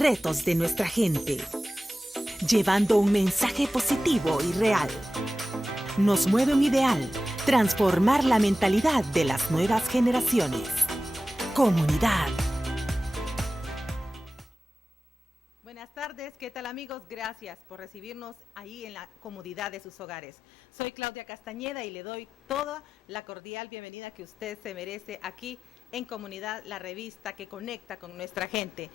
retos de nuestra gente, llevando un mensaje positivo y real. Nos mueve un ideal, transformar la mentalidad de las nuevas generaciones. Comunidad. Buenas tardes, ¿qué tal amigos? Gracias por recibirnos ahí en la comodidad de sus hogares. Soy Claudia Castañeda y le doy toda la cordial bienvenida que usted se merece aquí en Comunidad, la revista que conecta con nuestra gente.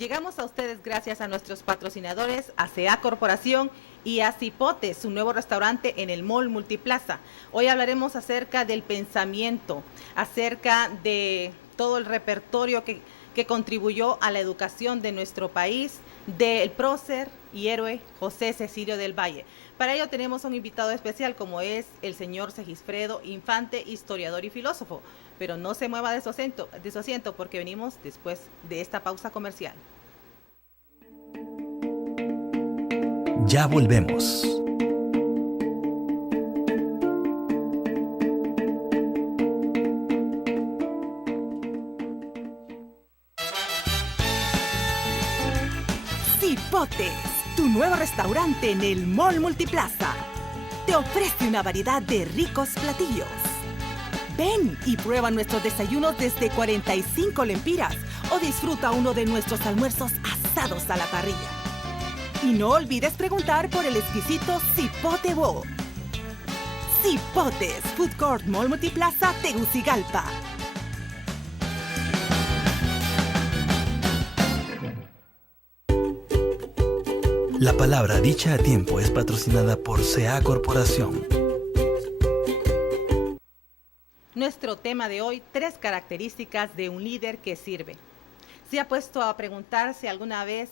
Llegamos a ustedes gracias a nuestros patrocinadores, a CA Corporación y a Cipote, su nuevo restaurante en el Mall Multiplaza. Hoy hablaremos acerca del pensamiento, acerca de todo el repertorio que contribuyó a la educación de nuestro país, del prócer y héroe José Cecilio del Valle. Para ello tenemos un invitado especial como es el señor Segisfredo Infante, historiador y filósofo. Pero no se mueva de su asiento porque venimos después de esta pausa comercial. Ya volvemos. Cipotes, tu nuevo restaurante en el Mall Multiplaza, te ofrece una variedad de ricos platillos. Ven y prueba nuestros desayunos desde 45 lempiras o disfruta uno de nuestros almuerzos asados a la parrilla. Y no olvides preguntar por el exquisito Cipote Bowl. Cipotes, Food Court Mall Multiplaza, Tegucigalpa. La palabra dicha a tiempo es patrocinada por CA Corporación. Nuestro tema de hoy, 3 características de un líder que sirve. ¿Se ha puesto a preguntarse alguna vez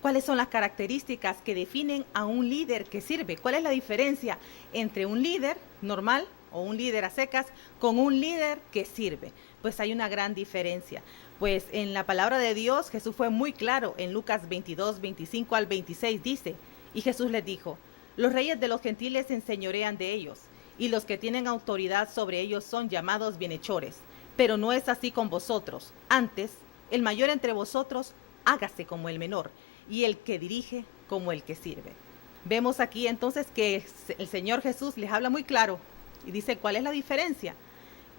cuáles son las características que definen a un líder que sirve? ¿Cuál es la diferencia entre un líder normal o un líder a secas con un líder que sirve? Pues hay una gran diferencia. Pues en la palabra de Dios Jesús fue muy claro. En Lucas 22, 25 al 26 dice, y Jesús les dijo, los reyes de los gentiles se enseñorean de ellos, y los que tienen autoridad sobre ellos son llamados bienhechores. Pero no es así con vosotros. Antes, el mayor entre vosotros, hágase como el menor, y el que dirige como el que sirve. Vemos aquí entonces que el Señor Jesús les habla muy claro, y dice cuál es la diferencia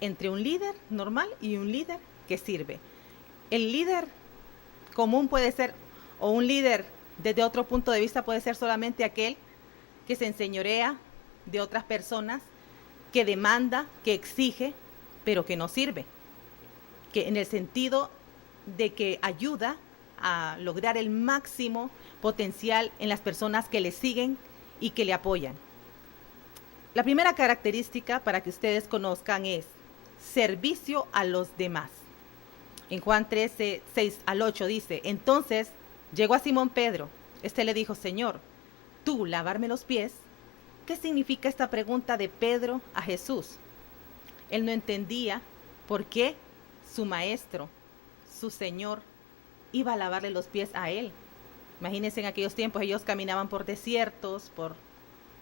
entre un líder normal y un líder que sirve. El líder común puede ser, o un líder desde otro punto de vista puede ser solamente aquel que se enseñorea de otras personas, que demanda, que exige, pero que no sirve, que en el sentido de que ayuda a lograr el máximo potencial en las personas que le siguen y que le apoyan. La primera característica para que ustedes conozcan es servicio a los demás. En Juan 13, 6 al 8 dice, entonces llegó a Simón Pedro. Este le dijo, Señor, ¿tú lavarme los pies? ¿Qué significa esta pregunta de Pedro a Jesús? Él no entendía por qué su maestro, su Señor, iba a lavarle los pies a él. Imagínense, en aquellos tiempos ellos caminaban por desiertos,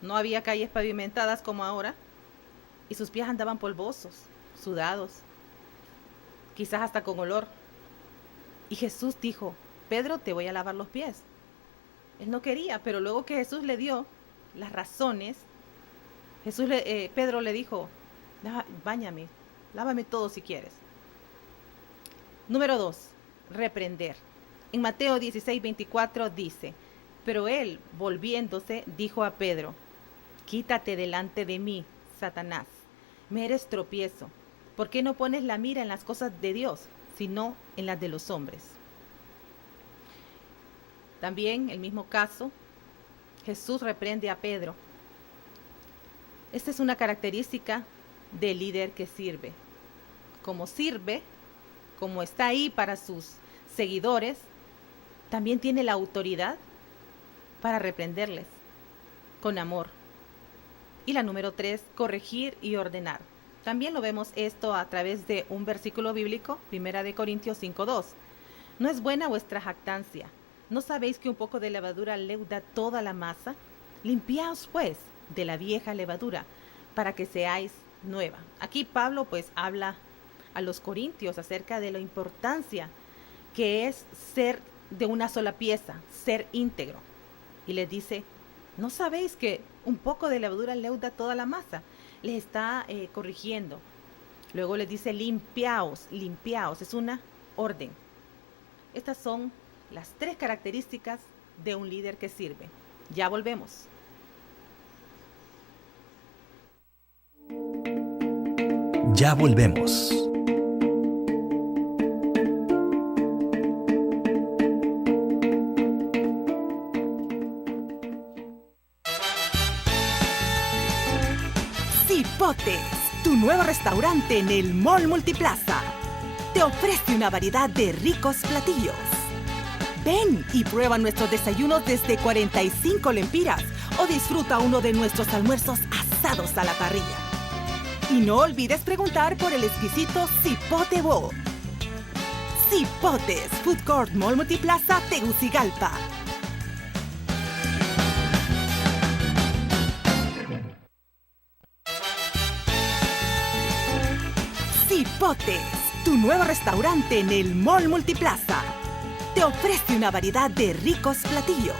no había calles pavimentadas como ahora, y sus pies andaban polvosos, sudados, quizás hasta con olor. Y Jesús dijo, Pedro, te voy a lavar los pies. Él no quería, pero luego que Jesús le dio las razones, Pedro le dijo, báñame, lávame todo si quieres. Número 2, reprender. En Mateo 16, 24 dice, pero él, volviéndose, dijo a Pedro, quítate delante de mí, Satanás, me eres tropiezo. ¿Por qué no pones la mira en las cosas de Dios, sino en las de los hombres? También, el mismo caso, Jesús reprende a Pedro. Esta es una característica del líder que sirve. Como sirve, como está ahí para sus seguidores, también tiene la autoridad para reprenderles con amor. Y la número 3, corregir y ordenar. También lo vemos esto a través de un versículo bíblico, 1 Corintios 5:2. No es buena vuestra jactancia. ¿No sabéis que un poco de levadura leuda toda la masa? Limpiaos pues de la vieja levadura para que seáis nueva. Aquí Pablo pues habla a los corintios acerca de la importancia que es ser de una sola pieza, ser íntegro. Y les dice, ¿no sabéis que un poco de levadura leuda toda la masa? Les está corrigiendo. Luego les dice, limpiaos, limpiaos. Es una orden. Estas son las 3 características de un líder que sirve. Ya volvemos. Ya volvemos. Cipotes, tu nuevo restaurante en el Mall Multiplaza, te ofrece una variedad de ricos platillos. Ven y prueba nuestros desayunos desde 45 lempiras o disfruta uno de nuestros almuerzos asados a la parrilla. Y no olvides preguntar por el exquisito Cipote Bo. Cipotes, Food Court Mall Multiplaza, Tegucigalpa. Cipotes, tu nuevo restaurante en el Mall Multiplaza, te ofrece una variedad de ricos platillos.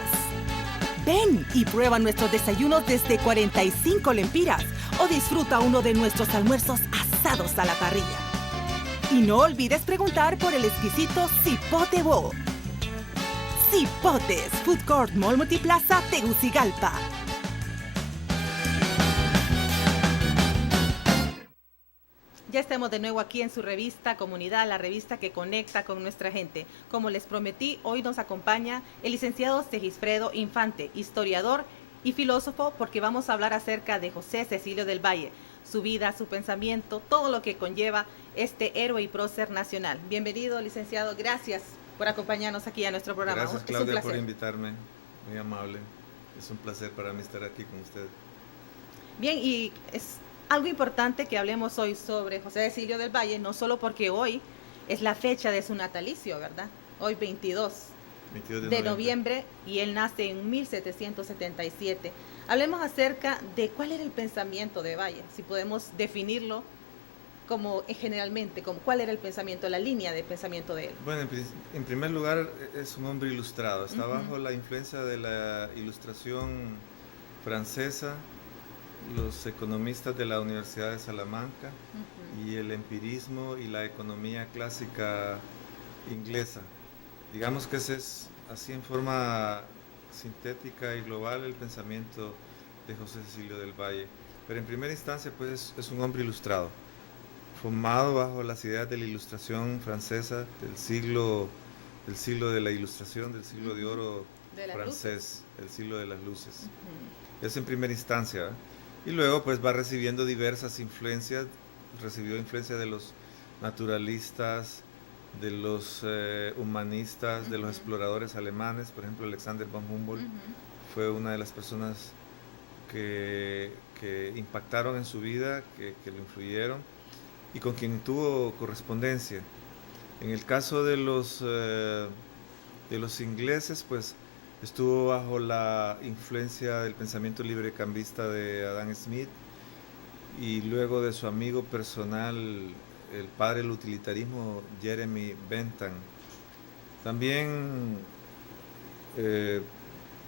Ven y prueba nuestros desayunos desde 45 lempiras o disfruta uno de nuestros almuerzos asados a la parrilla. Y no olvides preguntar por el exquisito Cipote Bo. Cipotes, Food Court Mall Multiplaza, Tegucigalpa. Ya estamos de nuevo aquí en su revista Comunidad, la revista que conecta con nuestra gente. Como les prometí, hoy nos acompaña el licenciado Segisfredo Infante, historiador y filósofo, porque vamos a hablar acerca de José Cecilio del Valle, su vida, su pensamiento, todo lo que conlleva este héroe y prócer nacional. Bienvenido, licenciado, gracias por acompañarnos aquí a nuestro programa. Gracias, Claudia, por invitarme, muy amable. Es un placer para mí estar aquí con usted. Bien, y es algo importante que hablemos hoy sobre José Cecilio del Valle, no solo porque hoy es la fecha de su natalicio, ¿verdad? Hoy 22 de noviembre, y él nace en 1777. Hablemos acerca de cuál era el pensamiento de Valle, si podemos definirlo como generalmente, como cuál era el pensamiento, la línea de pensamiento de él. Bueno, en primer lugar es un hombre ilustrado, está bajo la influencia de la ilustración francesa, los economistas de la Universidad de Salamanca y el empirismo y la economía clásica inglesa. Digamos que ese es así en forma sintética y global el pensamiento de José Cecilio del Valle. Pero en primera instancia pues es un hombre ilustrado, formado bajo las ideas de la ilustración francesa del siglo de la ilustración, del siglo de oro francés, el siglo de las luces. Es en primera instancia, ¿eh? Y luego pues va recibiendo diversas influencias, recibió influencia de los naturalistas, de los humanistas, de los exploradores alemanes. Por ejemplo, Alexander von Humboldt fue una de las personas que impactaron en su vida, que lo influyeron y con quien tuvo correspondencia. En el caso de los ingleses, pues estuvo bajo la influencia del pensamiento librecambista de Adam Smith y luego de su amigo personal, el padre del utilitarismo, Jeremy Bentham. También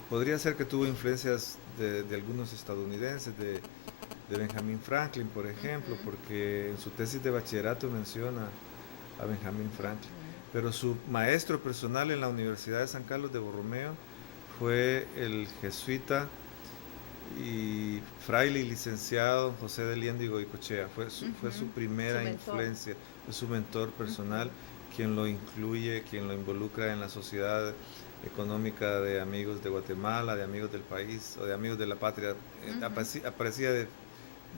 podría ser que tuvo influencias de algunos estadounidenses, de Benjamin Franklin, por ejemplo, porque en su tesis de bachillerato menciona a Benjamin Franklin. Pero su maestro personal en la Universidad de San Carlos de Borromeo fue el jesuita y fraile y licenciado José de Liendo y Goicoechea. Fue su primera influencia, fue su mentor personal, quien lo incluye, quien lo involucra en la sociedad económica de amigos de Guatemala, de amigos del país o de amigos de la patria. Aparecía de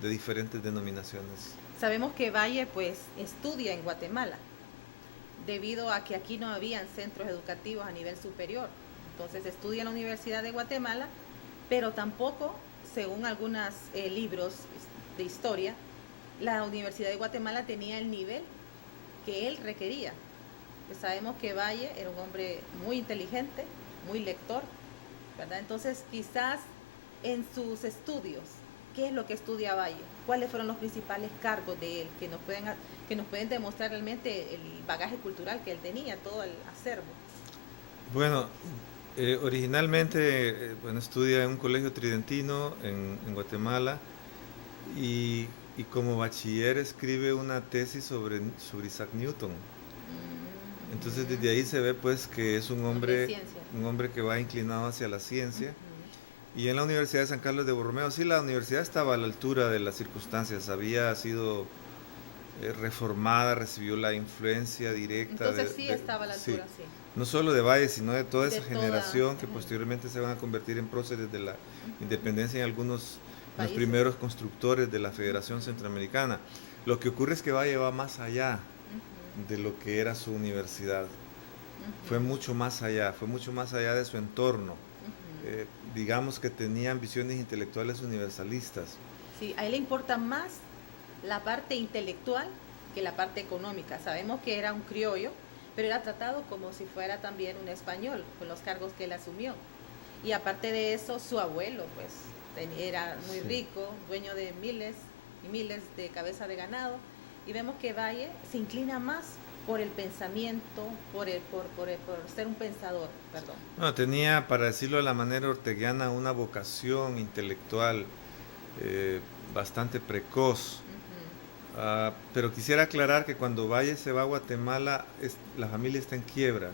diferentes denominaciones. Sabemos que Valle pues estudia en Guatemala, debido a que aquí no habían centros educativos a nivel superior. Entonces estudia en la Universidad de Guatemala, pero tampoco, según algunos libros de historia, la Universidad de Guatemala tenía el nivel que él requería. Pues sabemos que Valle era un hombre muy inteligente, muy lector, ¿verdad? Entonces quizás en sus estudios, ¿qué es lo que estudia Valle? ¿Cuáles fueron los principales cargos de él que nos pueden demostrar realmente el bagaje cultural que él tenía, todo el acervo? Bueno, originalmente bueno, estudia en un colegio tridentino en Guatemala y como bachiller escribe una tesis sobre Isaac Newton. Entonces desde ahí se ve pues que es un hombre que va inclinado hacia la ciencia. Y en la Universidad de San Carlos de Borromeo, sí, la universidad estaba a la altura de las circunstancias, había sido reformada, recibió la influencia directa. Entonces sí estaba a la altura, sí. No solo de Valle, sino de toda esa generación que posteriormente se van a convertir en próceres de la independencia en algunos los primeros constructores de la Federación Centroamericana. Lo que ocurre es que Valle va más allá de lo que era su universidad. Fue mucho más allá de su entorno. Digamos que tenía ambiciones intelectuales universalistas. Sí, a él le importa más la parte intelectual que la parte económica. Sabemos que era un criollo, pero era tratado como si fuera también un español, con los cargos que él asumió. Y aparte de eso, su abuelo, pues, era muy rico, dueño de miles y miles de cabezas de ganado. Y vemos que Valle se inclina más por el pensamiento, por ser un pensador, perdón. No, tenía, para decirlo de la manera orteguiana, una vocación intelectual bastante precoz. Pero quisiera aclarar que cuando Valle se va a Guatemala, la familia está en quiebra.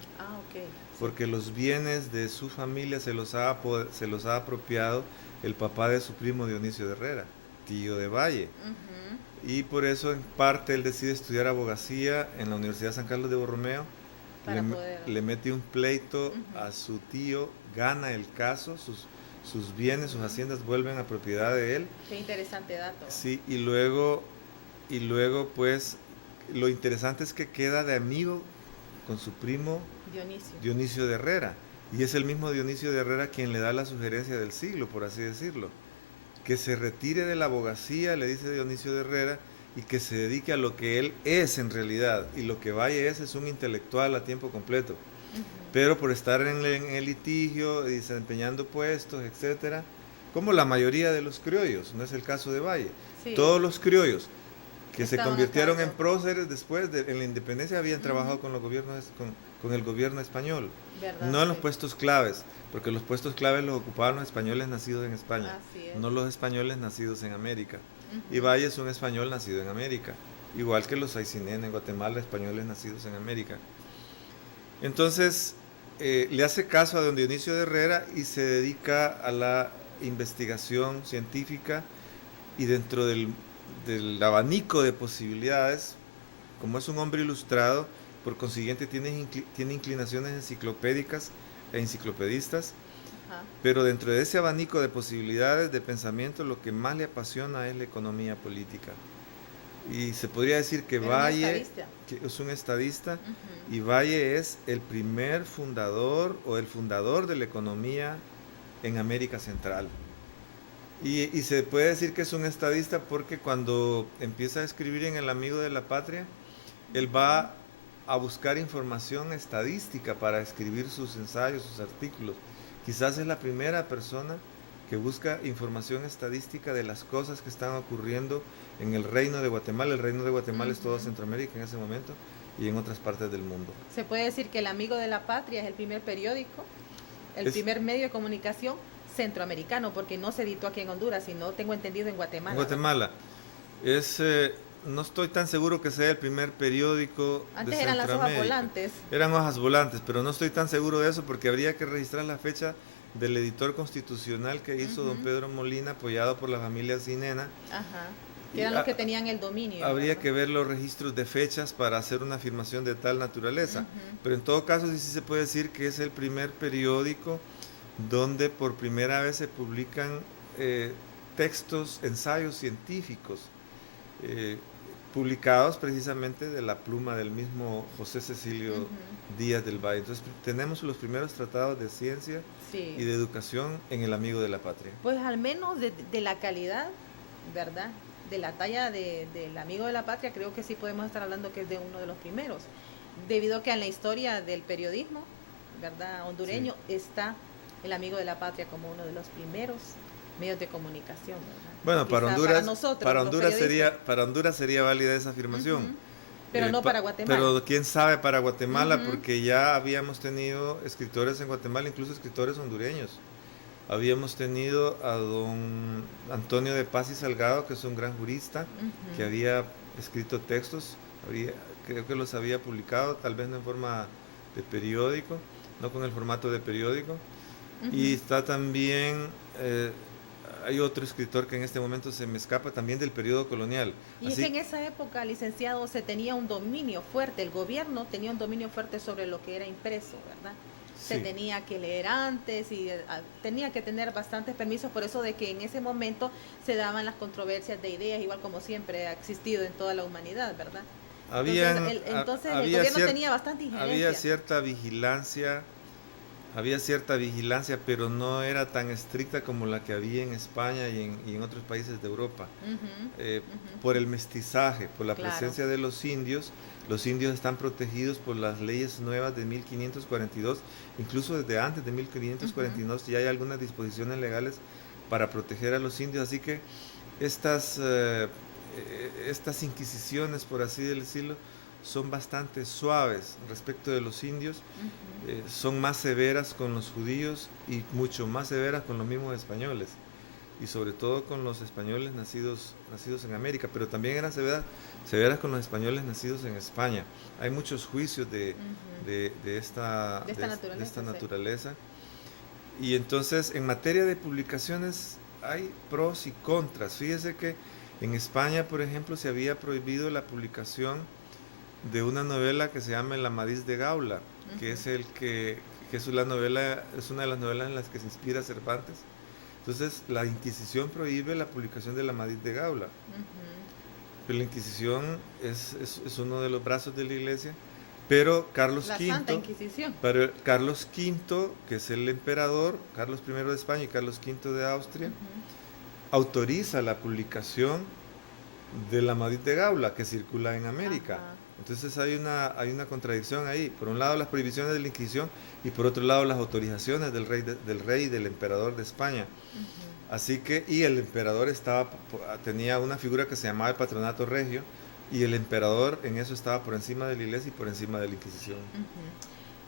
Okay. Porque los bienes de su familia se los ha apropiado el papá de su primo Dionisio de Herrera, tío de Valle. Y por eso en parte él decide estudiar abogacía en la Universidad de San Carlos de Borromeo. Le mete un pleito a su tío, gana el caso, sus bienes, sus haciendas vuelven a propiedad de él. Qué interesante dato. Sí, y luego pues lo interesante es que queda de amigo con su primo Dionisio de Herrera. Y es el mismo Dionisio de Herrera quien le da la sugerencia del siglo, por así decirlo. Que se retire de la abogacía, le dice Dionisio de Herrera, y que se dedique a lo que él es en realidad. Y lo que Valle es un intelectual a tiempo completo. Pero por estar en el litigio, y desempeñando puestos, etcétera, como la mayoría de los criollos, no es el caso de Valle. Sí. Todos los criollos que se convirtieron en próceres después en la independencia habían trabajado con los gobiernos, con el gobierno español. No en los puestos claves, porque los puestos claves los ocupaban los españoles nacidos en España, no los españoles nacidos en América. Y Valle es un español nacido en América, igual que los Aycinena en Guatemala, españoles nacidos en América. Entonces, le hace caso a don Dionisio de Herrera y se dedica a la investigación científica, y dentro del abanico de posibilidades, como es un hombre ilustrado, por consiguiente tiene inclinaciones enciclopédicas e enciclopedistas, pero dentro de ese abanico de posibilidades de pensamiento, lo que más le apasiona es la economía política. Y se podría decir que Valle es un estadista, y Valle es el primer fundador o el fundador de la economía en América Central. Y se puede decir que es un estadista porque cuando empieza a escribir en El Amigo de la Patria, él va a buscar información estadística para escribir sus ensayos, sus artículos. Quizás es la primera persona que busca información estadística de las cosas que están ocurriendo en el Reino de Guatemala. El Reino de Guatemala es toda Centroamérica en ese momento y en otras partes del mundo. Se puede decir que El Amigo de la Patria es el primer periódico, primer medio de comunicación centroamericano, porque no se editó aquí en Honduras, sino tengo entendido en Guatemala. En Guatemala. No estoy tan seguro que sea el primer periódico. Antes eran las hojas volantes. Eran hojas volantes, pero no estoy tan seguro de eso porque habría que registrar la fecha del editor constitucional que hizo don Pedro Molina, apoyado por la familia Aycinena. Que eran los que tenían el dominio. Habría que ver los registros de fechas para hacer una afirmación de tal naturaleza. Pero en todo caso sí se puede decir que es el primer periódico donde por primera vez se publican textos, ensayos científicos, publicados precisamente de la pluma del mismo José Cecilio Díaz del Valle. Entonces tenemos los primeros tratados de ciencia y de educación en El Amigo de la Patria. Pues al menos de la calidad, ¿verdad?, de la talla del Amigo de la Patria, creo que sí podemos estar hablando que es de uno de los primeros, debido a que en la historia del periodismo, ¿verdad?, hondureño, está El Amigo de la Patria como uno de los primeros medios de comunicación, ¿verdad? Bueno, para Honduras sería válida esa afirmación. Pero no para Guatemala. Pero quién sabe para Guatemala, porque ya habíamos tenido escritores en Guatemala, incluso escritores hondureños. Habíamos tenido a don Antonio de Paz y Salgado, que es un gran jurista, que había escrito textos, creo que los había publicado, tal vez no en forma de periódico, no con el formato de periódico. Y está también, hay otro escritor que en este momento se me escapa, también del periodo colonial. Y es que en esa época, licenciado, se tenía un dominio fuerte, el gobierno tenía un dominio fuerte sobre lo que era impreso, ¿verdad? Se tenía que leer antes y tenía que tener bastantes permisos, por eso de que en ese momento se daban las controversias de ideas, igual como siempre ha existido en toda la humanidad, ¿verdad? Entonces el gobierno tenía bastante injerencia. Había cierta vigilancia, pero no era tan estricta como la que había en España y en otros países de Europa. Por el mestizaje, por la presencia de los indios están protegidos por las leyes nuevas de 1542, incluso desde antes de 1542 ya hay algunas disposiciones legales para proteger a los indios, así que estas inquisiciones, por así decirlo, son bastante suaves respecto de los indios, son más severas con los judíos y mucho más severas con los mismos españoles, y sobre todo con los españoles nacidos en América, pero también eran severas con los españoles nacidos en España. Hay muchos juicios de esta naturaleza. Y entonces, en materia de publicaciones, hay pros y contras. Fíjese que en España, por ejemplo, se había prohibido la publicación de una novela que se llama El Amadís de Gaula, que es una de las novelas en las que se inspira Cervantes. Entonces, la Inquisición prohíbe la publicación del Amadís de Gaula. Pero la Inquisición es uno de los brazos de la Iglesia, pero Carlos V, que es el emperador, Carlos I de España y Carlos V de Austria, autoriza la publicación del Amadís de Gaula, que circula en América. Entonces hay una contradicción ahí. Por un lado las prohibiciones de la Inquisición y por otro lado las autorizaciones del rey y del emperador de España. Así que, y el emperador tenía una figura que se llamaba el patronato regio, y el emperador en eso estaba por encima de la Iglesia y por encima de la Inquisición.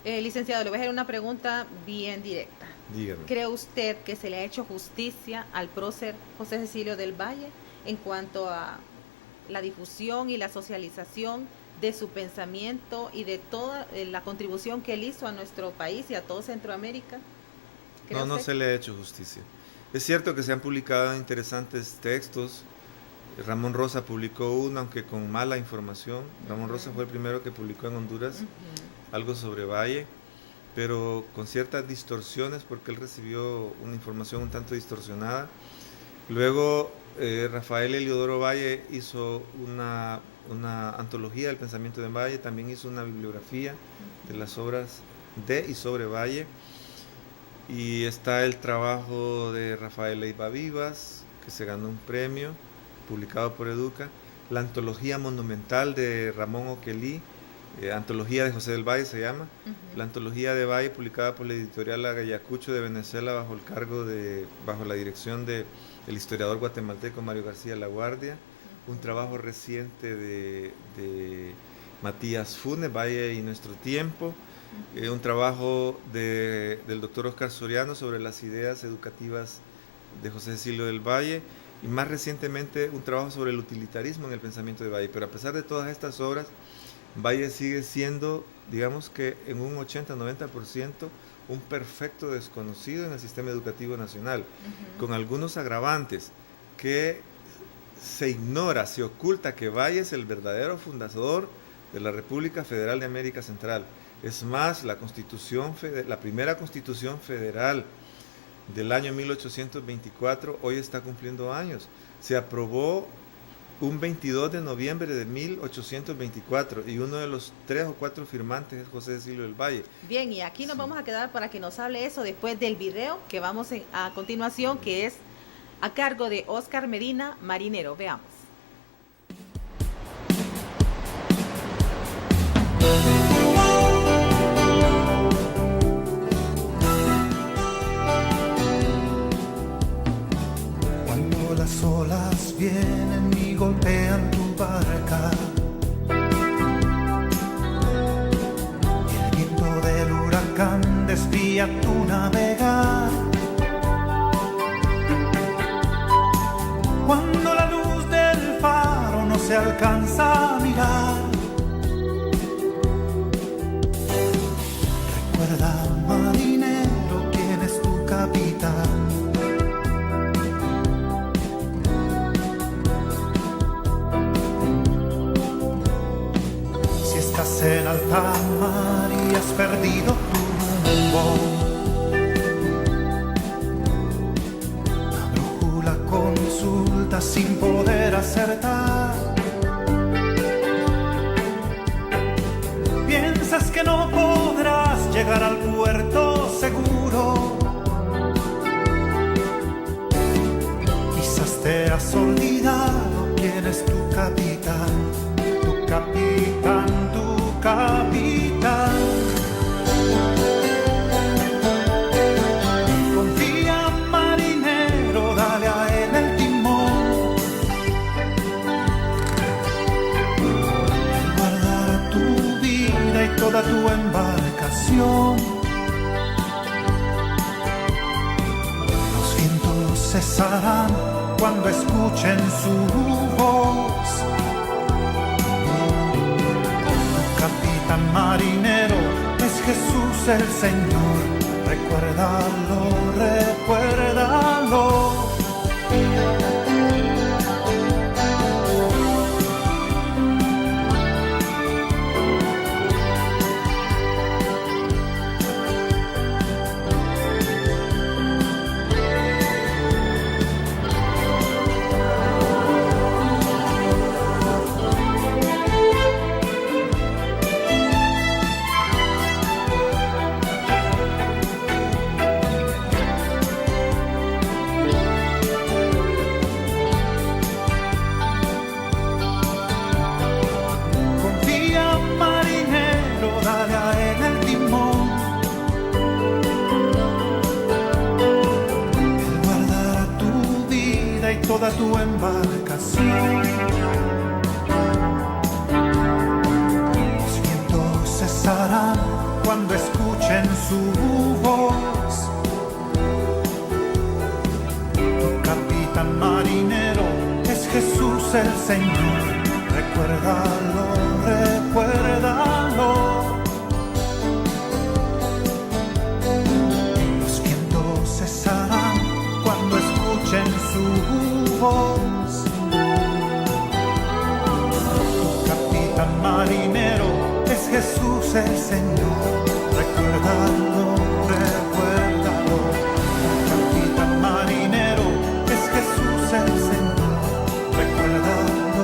Licenciado, le voy a hacer una pregunta bien directa. Dígame. ¿Cree usted que se le ha hecho justicia al prócer José Cecilio del Valle en cuanto a la difusión y la socialización de su pensamiento y de toda la contribución que él hizo a nuestro país y a todo Centroamérica? No se le ha hecho justicia. Es cierto que se han publicado interesantes textos. Ramón Rosa publicó uno, aunque con mala información. Ramón Rosa fue el primero que publicó en Honduras algo sobre Valle, pero con ciertas distorsiones, porque él recibió una información un tanto distorsionada. Luego Rafael Heliodoro Valle hizo una antología del pensamiento de Valle, también hizo una bibliografía de las obras de y sobre Valle, y está el trabajo de Rafael Leiva Vivas, que se ganó un premio, publicado por Educa, la antología monumental de Ramón Oquelí, antología de José del Valle se llama, la antología de Valle, publicada por la editorial Agayacucho de Venezuela bajo la dirección del historiador guatemalteco Mario García Laguardia, un trabajo reciente de Matías Funes, Valle y nuestro tiempo, un trabajo del doctor Oscar Soriano sobre las ideas educativas de José Cecilio del Valle, y más recientemente un trabajo sobre el utilitarismo en el pensamiento de Valle. Pero a pesar de todas estas obras, Valle sigue siendo, digamos que en un 80-90%, un perfecto desconocido en el sistema educativo nacional, con algunos agravantes, que se oculta que Valle es el verdadero fundador de la República Federal de América Central. Es más, la primera Constitución Federal del año 1824 hoy está cumpliendo años. Se aprobó un 22 de noviembre de 1824 y uno de los 3 o 4 firmantes es José Cecilio del Valle. Bien, y aquí nos vamos a quedar para que nos hable eso después del video que vamos a continuación, que es a cargo de Oscar Medina, marinero. Veamos. Cuando las olas vienen y golpean tu barca, se alcanza a mirar. Recuerda, marinero, quién es tu capitán. Si estás en alta mar y has perdido tu rumbo, consulta sin poder acertar. Piensas que no podrás llegar al puerto seguro. Quizás te has olvidado quién es tu capitán, tu capitán, tu capitán. Toda tu embarcación. Los vientos cesarán cuando escuchen su voz. Tu capitán marinero es Jesús el Señor. Recuérdalo, recuérdalo. Toda tu embarcación. Los vientos cesarán cuando escuchen su voz. Tu capitán marinero es Jesús el Señor. Recuérdalo, recuérdalo. Los vientos cesarán cuando escuchen su voz. Tu capitán marinero es Jesús el Señor. Recuérdalo, recuérdalo. Tu capitán marinero es Jesús el Señor. Recuérdalo,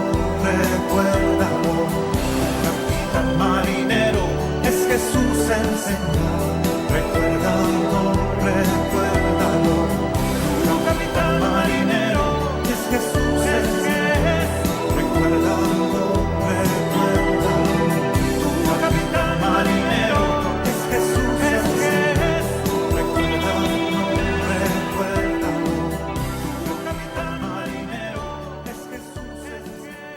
recuérdalo. Tu capitán marinero es Jesús el Señor. Recuérdalo, recuérdalo. Tu capitán marinero es Jesús el Señor. Recuérdalo, recuérdalo. Tu capitán marinero es Jesús el Señor. Recuérdalo, recuérdalo. Tu capitán marinero es Jesús el Señor.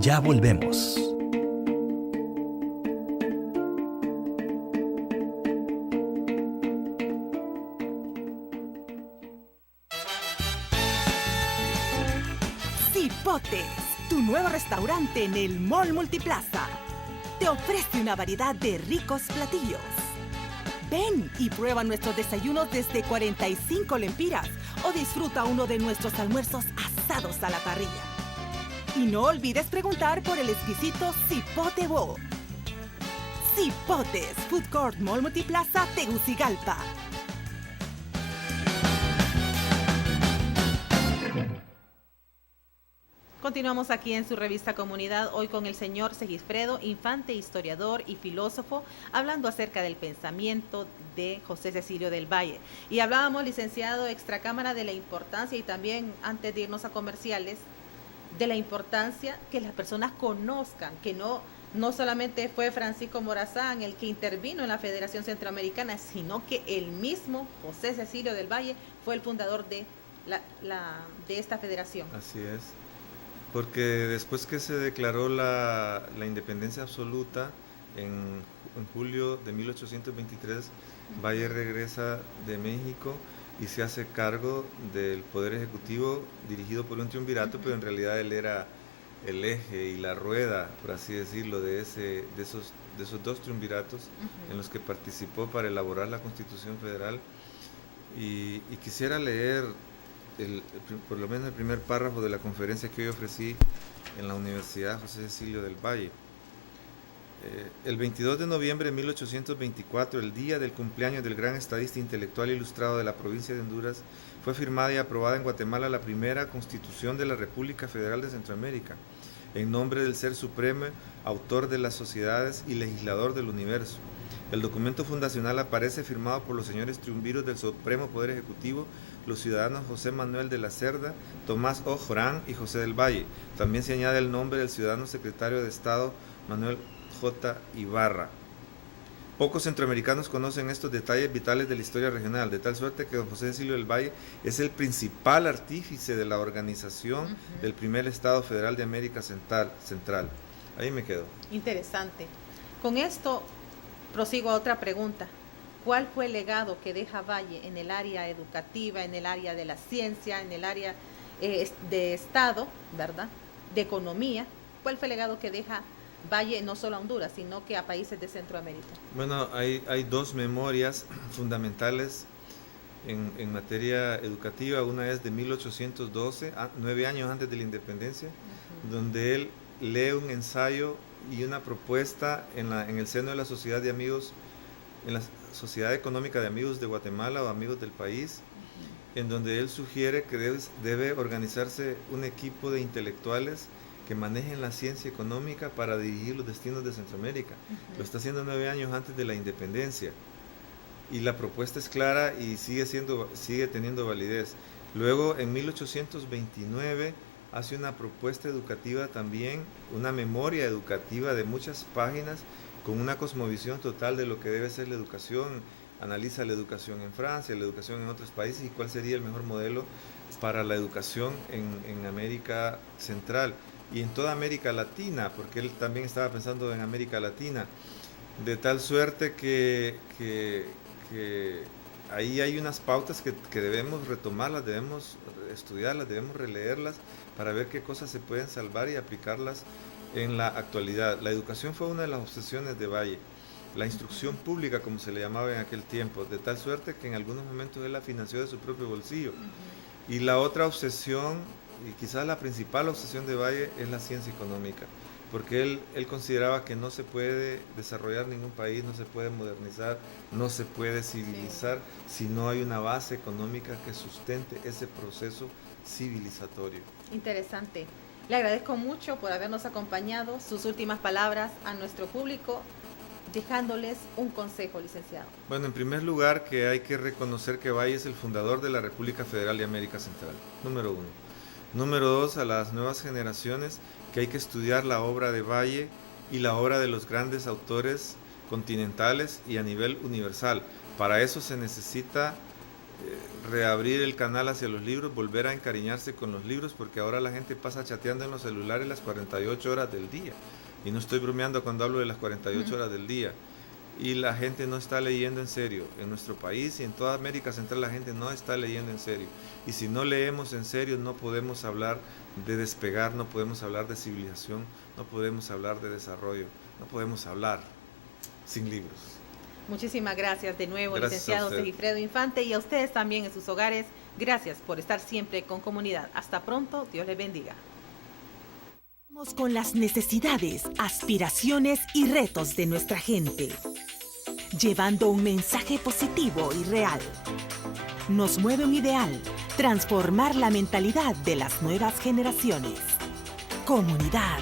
Ya volvemos. Cipotes, tu nuevo restaurante en el Mall Multiplaza, te ofrece una variedad de ricos platillos. Ven y prueba nuestros desayunos desde 45 lempiras o disfruta uno de nuestros almuerzos asados a la parrilla. Y no olvides preguntar por el exquisito Cipote Bowl. Cipotes, Food Court Mall Multiplaza, Tegucigalpa. Continuamos aquí en su revista Comunidad, hoy con el señor Segisfredo Infante, historiador y filósofo, hablando acerca del pensamiento de José Cecilio del Valle. Y hablábamos, licenciado Extracámara, de la importancia, y también antes de irnos a comerciales, de la importancia que las personas conozcan, que no solamente fue Francisco Morazán el que intervino en la Federación Centroamericana, sino que el mismo José Cecilio del Valle fue el fundador de esta federación. Así es. Porque después que se declaró la independencia absoluta en julio de 1823, Valle regresa de México y se hace cargo del Poder Ejecutivo dirigido por un triunvirato, pero en realidad él era el eje y la rueda, por así decirlo, de esos dos triunviratos en los que participó para elaborar la Constitución Federal. Y quisiera leer por lo menos el primer párrafo de la conferencia que hoy ofrecí en la Universidad José Cecilio del Valle. El 22 de noviembre de 1824, el día del cumpleaños del gran estadista intelectual ilustrado de la provincia de Honduras, fue firmada y aprobada en Guatemala la primera Constitución de la República Federal de Centroamérica, en nombre del Ser Supremo, autor de las sociedades y legislador del universo. El documento fundacional aparece firmado por los señores triunviros del Supremo Poder Ejecutivo, los ciudadanos José Manuel de la Cerda, Tomás O. Jorán y José del Valle. También se añade el nombre del ciudadano secretario de Estado, Manuel J. Ibarra. Pocos centroamericanos conocen estos detalles vitales de la historia regional, de tal suerte que don José Cecilio del Valle es el principal artífice de la organización del primer Estado Federal de América Central. Ahí me quedo. Interesante. Con esto prosigo a otra pregunta. ¿Cuál fue el legado que deja Valle en el área educativa, en el área de la ciencia, en el área de Estado, ¿verdad?, de economía? ¿Cuál fue el legado que deja Valle no solo a Honduras, sino que a países de Centroamérica? Bueno, hay dos memorias fundamentales en materia educativa. Una es de 1812, 9 años antes de la independencia, donde él lee un ensayo y una propuesta en el seno de la Sociedad de Amigos, en la Sociedad Económica de Amigos de Guatemala o Amigos del País, en donde él sugiere que debe organizarse un equipo de intelectuales que manejen la ciencia económica para dirigir los destinos de Centroamérica. Lo está haciendo 9 años antes de la independencia. Y la propuesta es clara y sigue teniendo validez. Luego, en 1829, hace una propuesta educativa también, una memoria educativa de muchas páginas, con una cosmovisión total de lo que debe ser la educación. Analiza la educación en Francia, la educación en otros países y cuál sería el mejor modelo para la educación en América Central y en toda América Latina, porque él también estaba pensando en América Latina, de tal suerte que ahí hay unas pautas que debemos retomarlas, debemos estudiarlas, debemos releerlas para ver qué cosas se pueden salvar y aplicarlas en la actualidad. La educación fue una de las obsesiones de Valle, la instrucción pública, como se le llamaba en aquel tiempo, de tal suerte que en algunos momentos él la financió de su propio bolsillo. Y la otra obsesión, y quizás la principal obsesión de Valle, es la ciencia económica, porque él consideraba que no se puede desarrollar ningún país, no se puede modernizar, no se puede civilizar si no hay una base económica que sustente ese proceso civilizatorio. Interesante. Le agradezco mucho por habernos acompañado. Sus últimas palabras a nuestro público, dejándoles un consejo, licenciado. Bueno, en primer lugar, que hay que reconocer que Valle es el fundador de la República Federal de América Central, número 1. Número 2, a las nuevas generaciones, que hay que estudiar la obra de Valle y la obra de los grandes autores continentales y a nivel universal. Para eso se necesita reabrir el canal hacia los libros, volver a encariñarse con los libros, porque ahora la gente pasa chateando en los celulares las 48 horas del día. Y no estoy bromeando cuando hablo de las 48 horas del día. Y la gente no está leyendo en serio. En nuestro país y en toda América Central la gente no está leyendo en serio. Y si no leemos en serio no podemos hablar de despegar, no podemos hablar de civilización, no podemos hablar de desarrollo, no podemos hablar sin libros. Muchísimas gracias de nuevo, Gracias licenciado Segifredo Infante, y a ustedes también en sus hogares. Gracias por estar siempre con Comunidad. Hasta pronto, Dios les bendiga. Vamos con las necesidades, aspiraciones y retos de nuestra gente, llevando un mensaje positivo y real. Nos mueve un ideal, transformar la mentalidad de las nuevas generaciones. Comunidad.